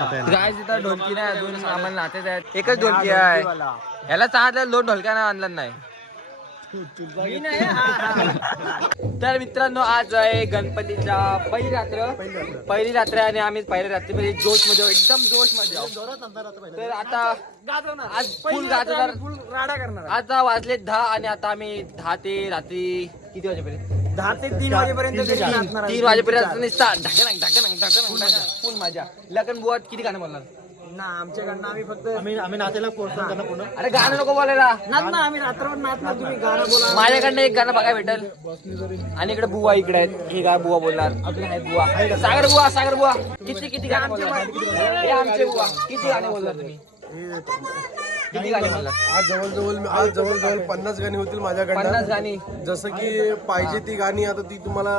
काय तिथं ढोलकी नाही अजून आम्हाला नातेच आहेत. एकच ढोलकी आहे. याला सांगितलं दोन ढोलक्या ना आणला नाही. तर मित्रांनो आज आहे गणपतीच्या पहिली रात्र. पहिली रात्र. आहे आणि आम्ही पहिल्या रात्रीमध्ये जोशमध्ये एकदम जोशमध्ये. तर आता आज फुल गाजवणार. राडा करणार. आता वाजले दहा आणि आता आम्ही दहा ते रात्री किती वाजेपर्यंत? दहा ते तीन वाजेपर्यंत नाचणार आहे. तीन वाजेपर्यंत नुसता फुल लग्न बुवात किती गाणं बोलणार? ना आमच्याकडनं आम्ही फक्त आम्ही आम्ही नातेला पोहोचतो त्यांना पुन्हा अरे गाणं नको बोलायला. नाच ना आम्ही रात्रभर नाचणार तुम्ही गाणं बोला. माझ्याकडनं एक गाणं बघायला भेटल. आणि इकडे बुवा इकडे आहेत. हे काय बुवा बोलणार. अजून आहेत बुवा. सागर बुवा सागर बुवा. किती किती गाणं बोलणार? हे आमचे बुवा. किती गाणे बोलणार तुम्ही? किती गाणे बोलणार आज जवळजवळ आज जवळजवळ पन्नास गाणी होतील पन्नास माझ्याकडनं गाणी? जसं की पाहिजे ती गाणी आता ती तुम्हाला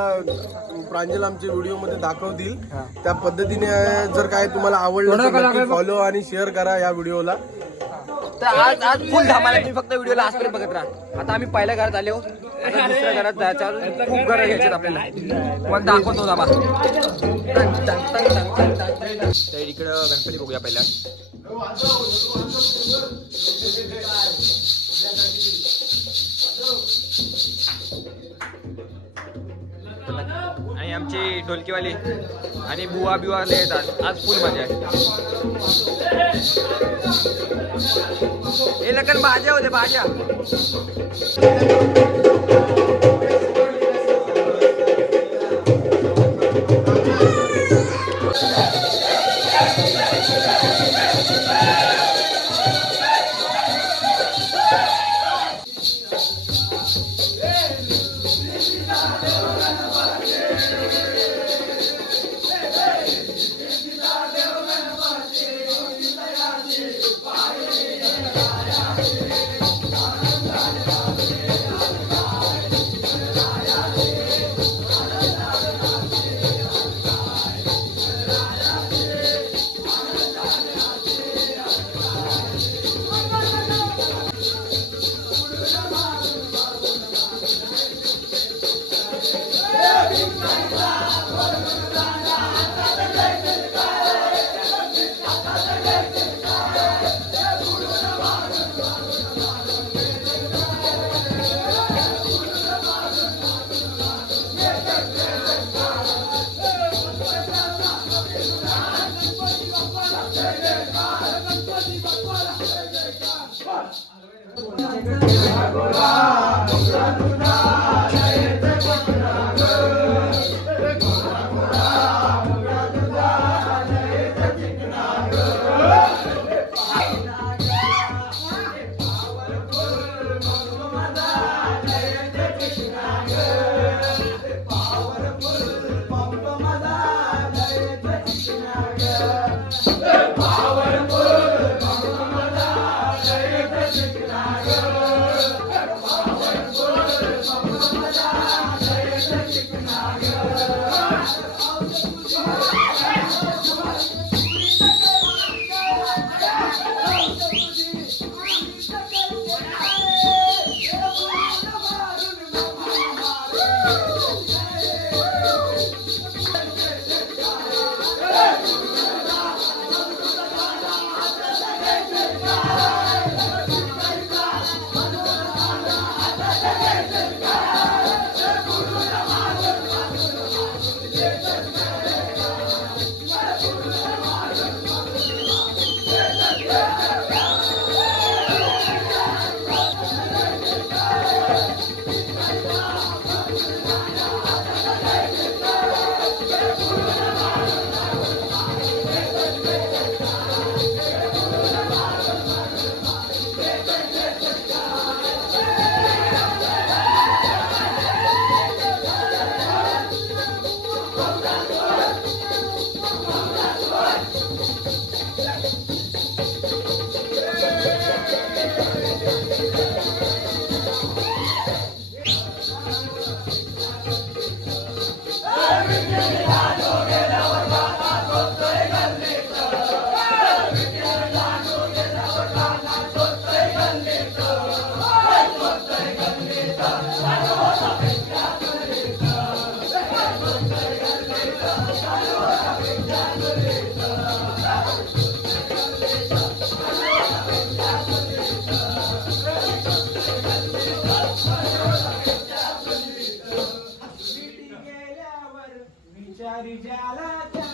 प्रांजल आमच्या व्हिडिओमध्ये दाखवतील त्या पद्धतीने जर काय तुम्हाला आवडलं फॉलो आणि शेअर करा या व्हिडिओला. तर आज आज फुल धमाल आहे. तुम्ही फक्त व्हिडिओला आजपर्यंत बघत राहा. आता आम्ही पहिल्या घरात आलो. आता दुसऱ्या घरात जायचं. अजून खूप घरं घ्यायचे आपल्याला. पण दाखवतो दाबा तर इकडं गणपती बघूया पहिला. ढोलकीवाली आणि बुवा बिवाले येतात. आज फुल मजा आहे. हे लग्न भाज्या होते भाज्या.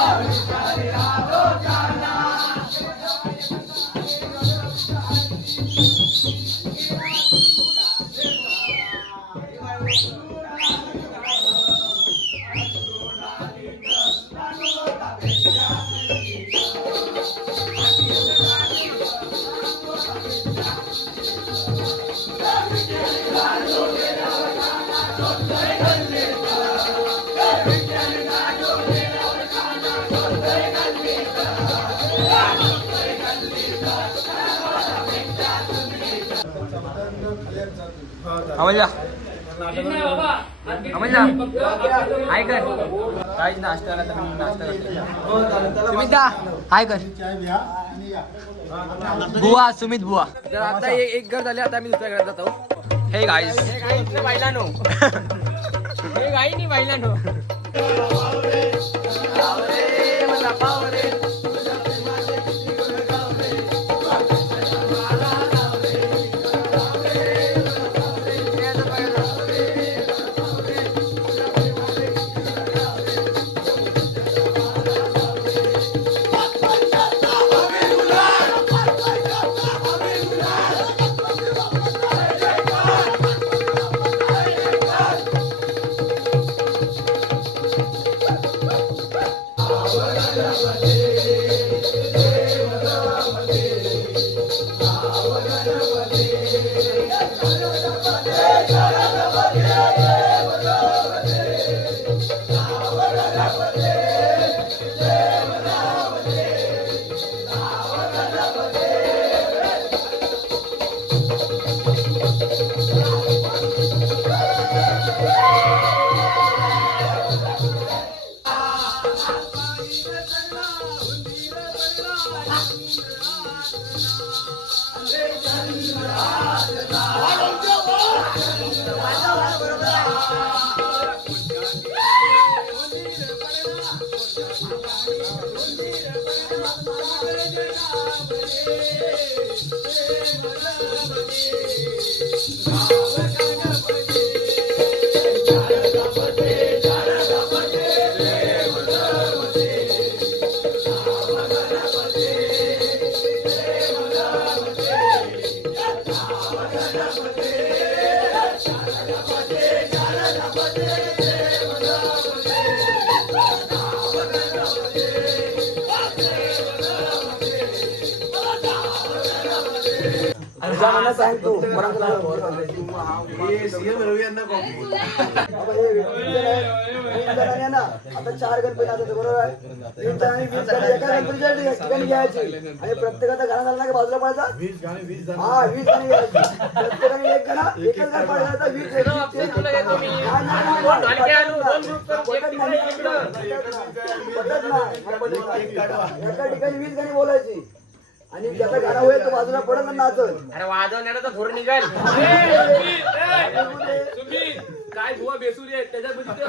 Hare अमल्या अमल्या हाय कर. काहीच नाश्ता आला तर मी नाश्ता करतो. सुमिता हाय कर. बुवा सुमित बुवा. तर आता एक घर झाले आता मी दुसऱ्या घरात जातो. हे गाईस हे बायला नो हे गाई नाही बायला नो आता चार गणपती असतात बरोबर आहे. तीन जणांनी वीस गाणी एका गणपतीच्या ठिकाणी घ्यायची. आणि प्रत्येकाचा गाणं झाला का बाजूला पडायचा हा वीस गाणी घ्यायची. प्रत्येकाने एक गाणं एकच गाणं पाडायचा वीस. एका ठिकाणी वीस गाणी बोलायची. आणि ज्याचं गाणं होईल तो बाजूला पडत आणि नाचत अरे वाजवण्याला तर थोडं निघाल. तुम्ही. काय बुवा बेसुरी आहे त्याच्यामध्ये ते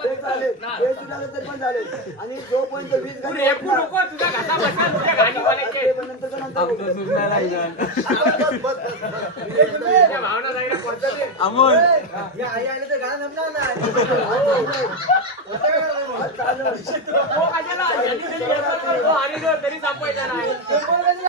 ते चालेल ते चालेल ते पण चालेल आणि जोपर्यंत नाही, नको तुझ्या घासा बसा तुझ्या गाणी बोलायचे. भावना अमोल आई आले तर गाणं जमणार नाही तरी संपवायचा नाही